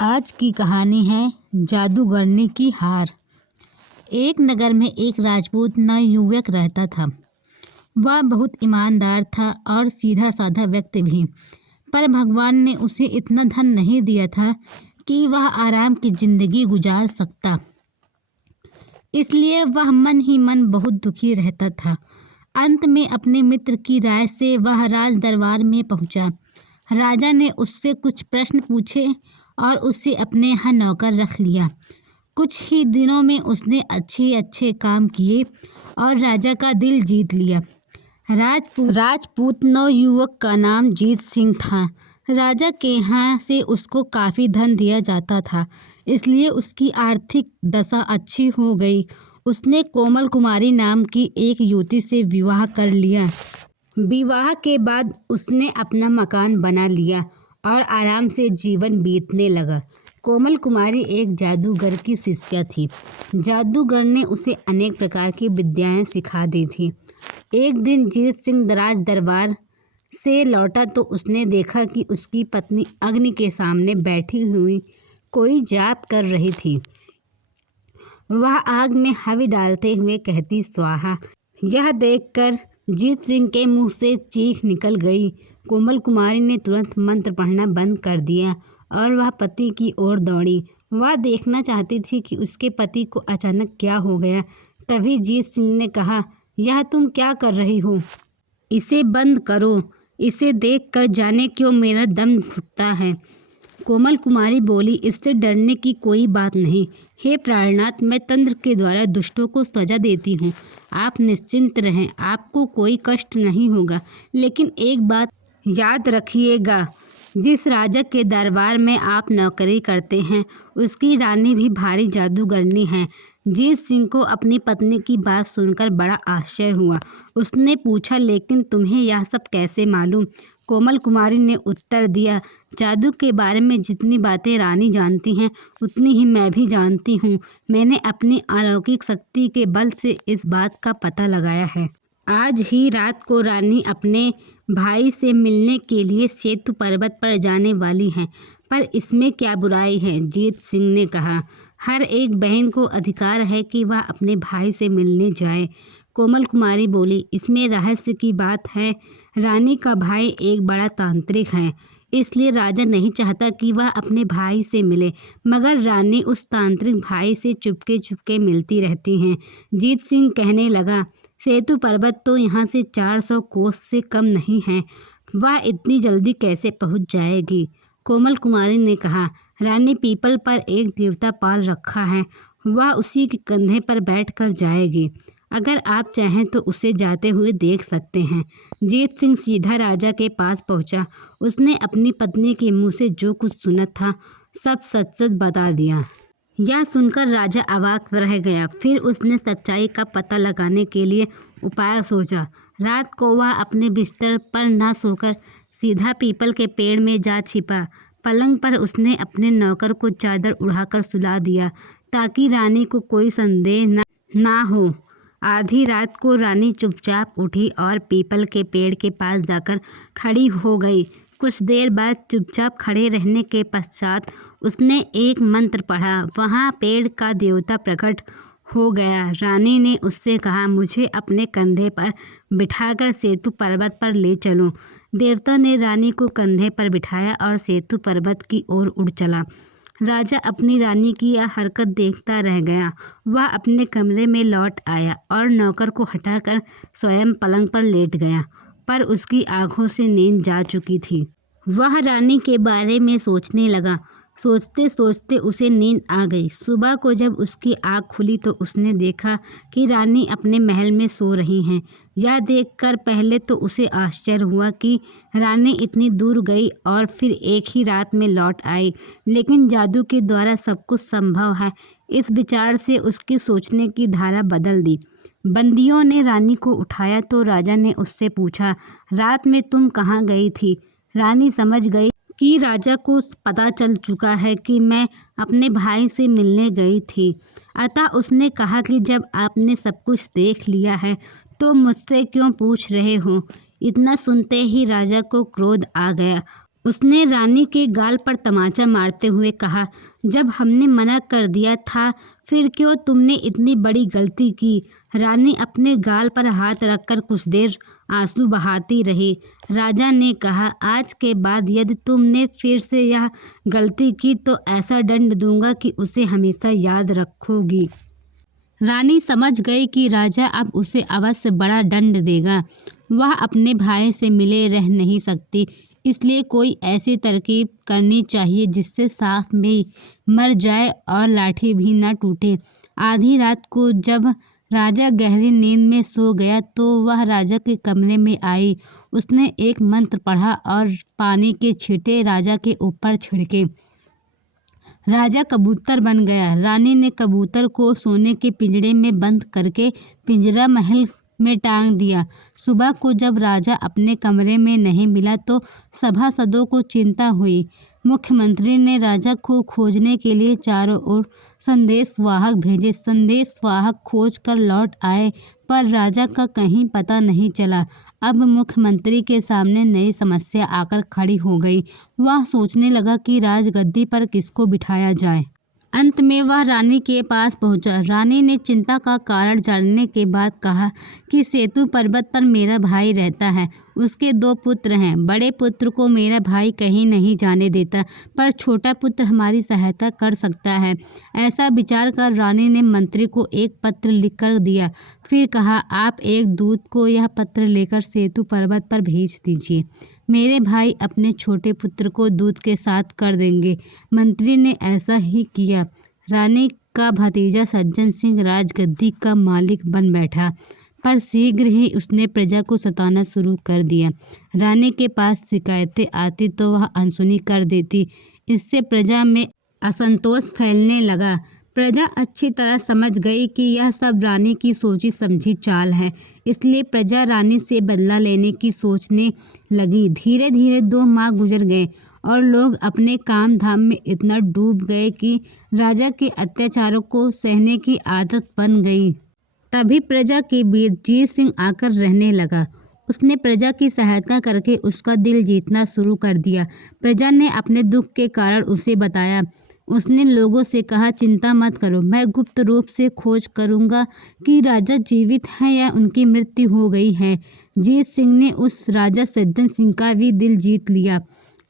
आज की कहानी है जादूगरनी की हार। एक नगर में एक राजपूत नवयुवक रहता था। वह बहुत ईमानदार था और सीधा साधा व्यक्ति भी, पर भगवान ने उसे इतना धन नहीं दिया था कि वह आराम की जिंदगी गुजार सकता। इसलिए वह मन ही मन बहुत दुखी रहता था। अंत में अपने मित्र की राय से वह राज दरबार में पहुंचा। राजा ने उससे कुछ प्रश्न पूछे और उसे अपने यहाँ नौकर रख लिया। कुछ ही दिनों में उसने अच्छे अच्छे काम किए और राजा का दिल जीत लिया। राजपूत नवयुवक का नाम जीत सिंह था। राजा के यहाँ से उसको काफ़ी धन दिया जाता था, इसलिए उसकी आर्थिक दशा अच्छी हो गई। उसने कोमल कुमारी नाम की एक युवती से विवाह कर लिया। विवाह के बाद उसने अपना मकान बना लिया और आराम से जीवन बीतने लगा। कोमल कुमारी एक जादूगर की शिष्या थी। जादूगर ने उसे अनेक प्रकार की विद्याएं सिखा दी थी। एक दिन जीत सिंह राज दरबार से लौटा तो उसने देखा कि उसकी पत्नी अग्नि के सामने बैठी हुई कोई जाप कर रही थी। वह आग में हवि डालते हुए कहती स्वाहा। यह देखकर जीत सिंह के मुंह से चीख निकल गई। कोमल कुमारी ने तुरंत मंत्र पढ़ना बंद कर दिया और वह पति की ओर दौड़ी। वह देखना चाहती थी कि उसके पति को अचानक क्या हो गया। तभी जीत सिंह ने कहा, यह तुम क्या कर रही हो? इसे बंद करो। इसे देखकर जाने क्यों मेरा दम घुटता है। कोमल कुमारी बोली, इससे डरने की कोई बात नहीं। हे प्राणनाथ, मैं तंत्र के द्वारा दुष्टों को सजा देती हूँ। आप निश्चिंत रहें, आपको कोई कष्ट नहीं होगा। लेकिन एक बात याद रखिएगा, जिस राजा के दरबार में आप नौकरी करते हैं उसकी रानी भी भारी जादूगरनी है। जीत सिंह को अपनी पत्नी की बात सुनकर बड़ा आश्चर्य हुआ। उसने पूछा, लेकिन तुम्हें यह सब कैसे मालूम? कोमल कुमारी ने उत्तर दिया, जादू के बारे में जितनी बातें रानी जानती हैं उतनी ही मैं भी जानती हूँ। मैंने अपनी अलौकिक शक्ति के बल से इस बात का पता लगाया है। आज ही रात को रानी अपने भाई से मिलने के लिए सेतु पर्वत पर जाने वाली हैं, पर इसमें क्या बुराई है? जीत सिंह ने कहा, हर एक बहन को अधिकार है कि वह अपने भाई से मिलने जाए। कोमल कुमारी बोली, इसमें रहस्य की बात है। रानी का भाई एक बड़ा तांत्रिक है, इसलिए राजा नहीं चाहता कि वह अपने भाई से मिले, मगर रानी उस तांत्रिक भाई से चुपके चुपके मिलती रहती हैं। जीत सिंह कहने लगा, सेतु पर्वत तो यहाँ से 400 कोस से कम नहीं है, वह इतनी जल्दी कैसे पहुँच जाएगी? कोमल कुमारी ने कहा, रानी पीपल पर एक देवता पाल रखा है, वह उसी के कंधे पर बैठकर जाएगी। अगर आप चाहें तो उसे जाते हुए देख सकते हैं। जीत सिंह सीधा राजा के पास पहुंचा। उसने अपनी पत्नी के मुंह से जो कुछ सुना था सब सच सच बता दिया। यह सुनकर राजा अवाक रह गया। फिर उसने सच्चाई का पता लगाने के लिए उपाय सोचा। रात को वह अपने बिस्तर पर न सोकर सीधा पीपल के पेड़ में जा छिपा। पलंग पर उसने अपने नौकर को चादर उड़ाकर सुला दिया ताकि रानी को कोई संदेह ना हो। आधी रात को रानी चुपचाप उठी और पीपल के पेड़ के पास जाकर खड़ी हो गई। कुछ देर बाद चुपचाप खड़े रहने के पश्चात उसने एक मंत्र पढ़ा। वहाँ पेड़ का देवता प्रकट हो गया। रानी ने उससे कहा, मुझे अपने कंधे पर बिठाकर सेतु पर्वत पर ले चलो। देवता ने रानी को कंधे पर बिठाया और सेतु पर्वत की ओर उड़ चला। राजा अपनी रानी की यह हरकत देखता रह गया। वह अपने कमरे में लौट आया और नौकर को हटाकर स्वयं पलंग पर लेट गया, पर उसकी आंखों से नींद जा चुकी थी। वह रानी के बारे में सोचने लगा। सोचते सोचते उसे नींद आ गई। सुबह को जब उसकी आँख खुली तो उसने देखा कि रानी अपने महल में सो रही हैं। यह देखकर पहले तो उसे आश्चर्य हुआ कि रानी इतनी दूर गई और फिर एक ही रात में लौट आई, लेकिन जादू के द्वारा सब कुछ संभव है। इस विचार से उसकी सोचने की धारा बदल दी। बंदियों ने रानी को उठाया तो राजा ने उससे पूछा, रात में तुम कहाँ गई थी? रानी समझ गई कि राजा को पता चल चुका है कि मैं अपने भाई से मिलने गई थी। अतः उसने कहा कि जब आपने सब कुछ देख लिया है तो मुझसे क्यों पूछ रहे हो? इतना सुनते ही राजा को क्रोध आ गया उसने रानी के गाल पर तमाचा मारते हुए कहा, जब हमने मना कर दिया था फिर क्यों तुमने इतनी बड़ी गलती की। रानी अपने गाल पर हाथ रखकर कुछ देर आंसू बहाती रही। राजा ने कहा, आज के बाद यदि तुमने फिर से यह गलती की तो ऐसा दंड दूंगा कि उसे हमेशा याद रखोगी। रानी समझ गई कि राजा अब उसे अवश्य बड़ा दंड देगा। वह अपने भाई से मिले रह नहीं सकती, इसलिए कोई ऐसी तरकीब करनी चाहिए जिससे सांप में मर जाए और लाठी भी न टूटे। आधी रात को जब राजा गहरी नींद में सो गया तो वह राजा के कमरे में आई। उसने एक मंत्र पढ़ा और पानी के छींटे राजा के ऊपर छिड़के। राजा कबूतर बन गया। रानी ने कबूतर को सोने के पिंजरे में बंद करके पिंजरा महल में टांग दिया। सुबह को जब राजा अपने कमरे में नहीं मिला तो सभासदों को चिंता हुई। मुख्यमंत्री ने राजा को खोजने के लिए चारों ओर संदेशवाहक भेजे। संदेशवाहक खोज कर लौट आए पर राजा का कहीं पता नहीं चला। अब मुख्यमंत्री के सामने नई समस्या आकर खड़ी हो गई। वह सोचने लगा कि राजगद्दी पर किसको बिठाया जाए। अंत में वह रानी के पास पहुंचा। रानी ने चिंता का कारण जानने के बाद कहा कि सेतु पर्वत पर मेरा भाई रहता है। उसके 2 पुत्र हैं। बड़े पुत्र को मेरा भाई कहीं नहीं जाने देता, पर छोटा पुत्र हमारी सहायता कर सकता है। ऐसा विचार कर रानी ने मंत्री को एक पत्र लिखकर दिया। फिर कहा, आप एक दूत को यह पत्र लेकर सेतु पर्वत पर भेज दीजिए। मेरे भाई अपने छोटे पुत्र को दूत के साथ कर देंगे। मंत्री ने ऐसा ही किया। रानी का भतीजा सज्जन सिंह राजगद्दी का मालिक बन बैठा, पर शीघ्र ही उसने प्रजा को सताना शुरू कर दिया। रानी के पास शिकायतें आती तो वह अनसुनी कर देती। इससे प्रजा में असंतोष फैलने लगा। प्रजा अच्छी तरह समझ गई कि यह सब रानी की सोची समझी चाल है, इसलिए प्रजा रानी से बदला लेने की सोचने लगी। धीरे धीरे 2 माह गुजर गए और लोग अपने काम धाम में इतना डूब गए कि राजा के अत्याचारों को सहने की आदत बन गई। तभी प्रजा के बीच जीत सिंह आकर रहने लगा। उसने प्रजा की सहायता करके उसका दिल जीतना शुरू कर दिया। प्रजा ने अपने दुख के कारण उसे बताया। उसने लोगों से कहा, चिंता मत करो, मैं गुप्त रूप से खोज करूंगा कि राजा जीवित हैं या उनकी मृत्यु हो गई है। जीत सिंह ने उस राजा सज्जन सिंह का भी दिल जीत लिया।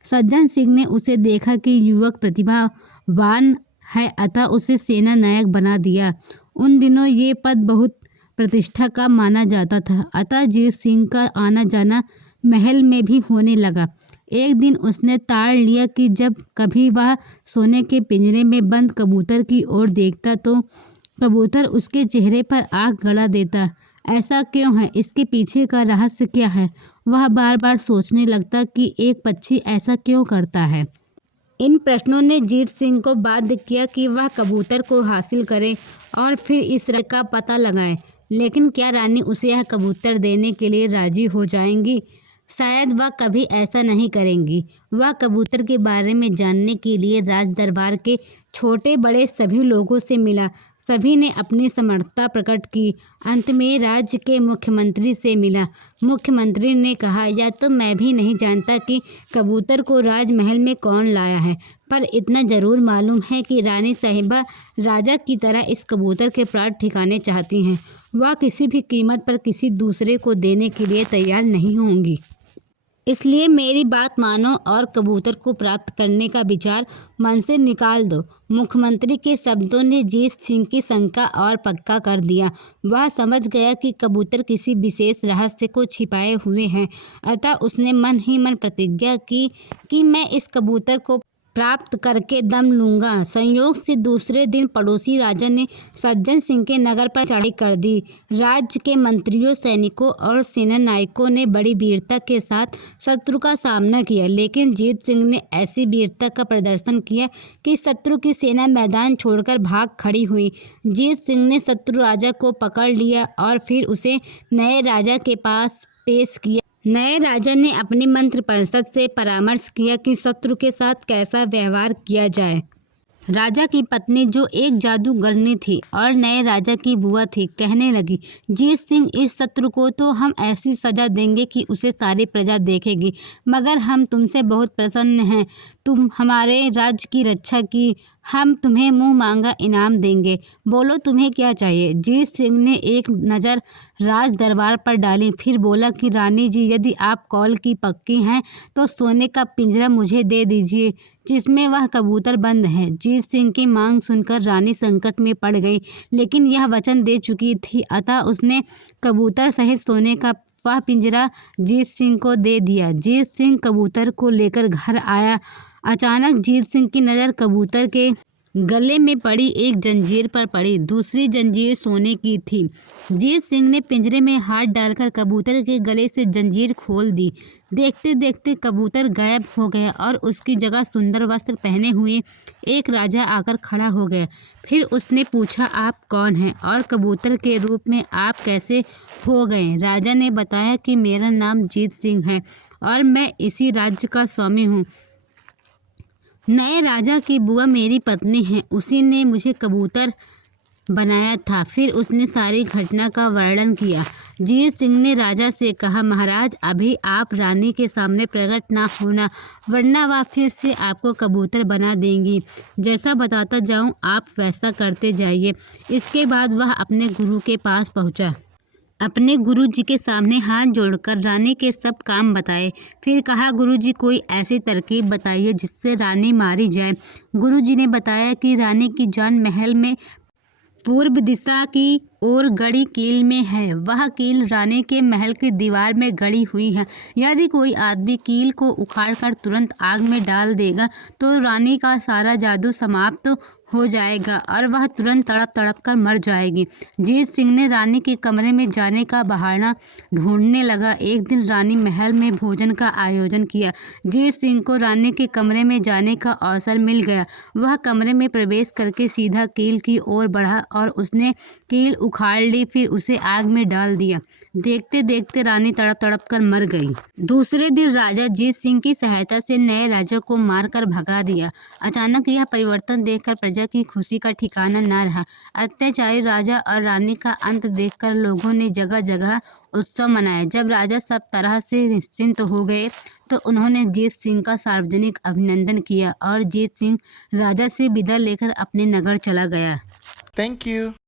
सज्जन सिंह ने उसे देखा कि युवक प्रतिभावान है, अतः उसे सेना नायक बना दिया। उन दिनों ये पद बहुत प्रतिष्ठा का माना जाता था, अतः जीत सिंह का आना जाना महल में भी होने लगा। एक दिन उसने ताड़ लिया कि जब कभी वह सोने के पिंजरे में बंद कबूतर की ओर देखता तो कबूतर उसके चेहरे पर आग गड़ा देता। ऐसा क्यों है? इसके पीछे का रहस्य क्या है? वह बार बार सोचने लगता कि एक पक्षी ऐसा क्यों करता है। इन प्रश्नों ने जीत सिंह को बाध्य किया कि वह कबूतर को हासिल करे और फिर इस रहस्य का पता लगाए। लेकिन क्या रानी उसे यह कबूतर देने के लिए राजी हो जाएंगी? शायद वह कभी ऐसा नहीं करेंगी। वह कबूतर के बारे में जानने के लिए राज दरबार के छोटे बड़े सभी लोगों से मिला। सभी ने अपनी समर्थता प्रकट की। अंत में राज्य के मुख्यमंत्री से मिला। मुख्यमंत्री ने कहा, या तो मैं भी नहीं जानता कि कबूतर को राजमहल में कौन लाया है, पर इतना जरूर मालूम है कि रानी साहिबा राजा की तरह इस कबूतर के प्राण ठिकाने चाहती हैं। वह किसी भी कीमत पर किसी दूसरे को देने के लिए तैयार नहीं होंगी। इसलिए मेरी बात मानो और कबूतर को प्राप्त करने का विचार मन से निकाल दो। मुख्यमंत्री के शब्दों ने जीत सिंह की शंका और पक्का कर दिया। वह समझ गया कि कबूतर किसी विशेष रहस्य को छिपाए हुए हैं, अतः उसने मन ही मन प्रतिज्ञा की कि मैं इस कबूतर को प्राप्त करके दम लूंगा। संयोग से दूसरे दिन पड़ोसी राजा ने सज्जन सिंह के नगर पर चढ़ाई कर दी। राज्य के मंत्रियों, सैनिकों और सेना नायकों ने बड़ी वीरता के साथ शत्रु का सामना किया, लेकिन जीत सिंह ने ऐसी वीरता का प्रदर्शन किया कि शत्रु की सेना मैदान छोड़कर भाग खड़ी हुई। जीत सिंह ने शत्रु राजा को पकड़ लिया और फिर उसे नए राजा के पास पेश किया। नए राजा ने अपनी मंत्री परिषद से परामर्श किया कि शत्रु के साथ कैसा व्यवहार किया जाए। राजा की पत्नी जो एक जादूगरनी थी और नए राजा की बुआ थी कहने लगी, जीत सिंह, इस शत्रु को तो हम ऐसी सजा देंगे कि उसे सारी प्रजा देखेगी, मगर हम तुमसे बहुत प्रसन्न हैं। तुम हमारे राज्य की रक्षा की, हम तुम्हें मुंह मांगा इनाम देंगे। बोलो तुम्हें क्या चाहिए। जीत सिंह ने एक नज़र राज दरबार पर डाली, फिर बोला कि रानी जी, यदि आप कौल की पक्की हैं तो सोने का पिंजरा मुझे दे दीजिए जिसमें वह कबूतर बंद है। जीत सिंह की मांग सुनकर रानी संकट में पड़ गई, लेकिन यह वचन दे चुकी थी, अतः उसने कबूतर सहित सोने का वह पिंजरा जीत सिंह को दे दिया। जीत सिंह कबूतर को लेकर घर आया। अचानक जीत सिंह की नज़र कबूतर के गले में पड़ी एक जंजीर पर पड़ी। दूसरी जंजीर सोने की थी। जीत सिंह ने पिंजरे में हाथ डालकर कबूतर के गले से जंजीर खोल दी। देखते देखते कबूतर गायब हो गया और उसकी जगह सुंदर वस्त्र पहने हुए एक राजा आकर खड़ा हो गया। फिर उसने पूछा, आप कौन हैं और कबूतर के रूप में आप कैसे हो गए। राजा ने बताया कि मेरा नाम जीत सिंह है और मैं इसी राज्य का स्वामी हूँ। नए राजा की बुआ मेरी पत्नी है, उसी ने मुझे कबूतर बनाया था। फिर उसने सारी घटना का वर्णन किया। जीत सिंह ने राजा से कहा, महाराज, अभी आप रानी के सामने प्रकट ना होना, वरना वह फिर से आपको कबूतर बना देंगी। जैसा बताता जाऊं आप वैसा करते जाइए। इसके बाद वह अपने गुरु के पास पहुंचा। अपने गुरुजी के सामने हाथ जोड़कर रानी के सब काम बताए। फिर कहा, गुरुजी, कोई ऐसी तरकीब बताइए जिससे रानी मारी जाए। गुरुजी ने बताया कि रानी की जान महल में पूर्व दिशा की ओर गड़ी कील में है। वह कील रानी के महल की दीवार में गड़ी हुई है। यदि कोई आदमी कील को उखाड़कर तुरंत आग में डाल देगा तो रानी का सारा जादू समाप्त हो जाएगा और वह तुरंत तड़प तड़प कर मर जाएगी। जीत सिंह ने रानी के कमरे में जाने का बहाना ढूंढने लगा। एक दिन रानी महल में भोजन का आयोजन किया। जीत सिंह को रानी के कमरे में जाने का अवसर मिल गया। वह कमरे में प्रवेश करके सीधा कील की ओर बढ़ा और उसने कील उखाड़ ली, फिर उसे आग में डाल दिया। देखते देखते रानी तड़प तड़प कर मर गई। दूसरे दिन राजा जीत सिंह की सहायता से नए राजा को मारकर भगा दिया। अचानक यह परिवर्तन देखकर प्रजा की खुशी का ठिकाना न रहा। अत्याचारी राजा और रानी का अंत देखकर लोगों ने जगह जगह उत्सव मनाया। जब राजा सब तरह से निश्चिंत हो गए तो उन्होंने जीत सिंह का सार्वजनिक अभिनंदन किया और जीत सिंह राजा से विदा लेकर अपने नगर चला गया। Thank you.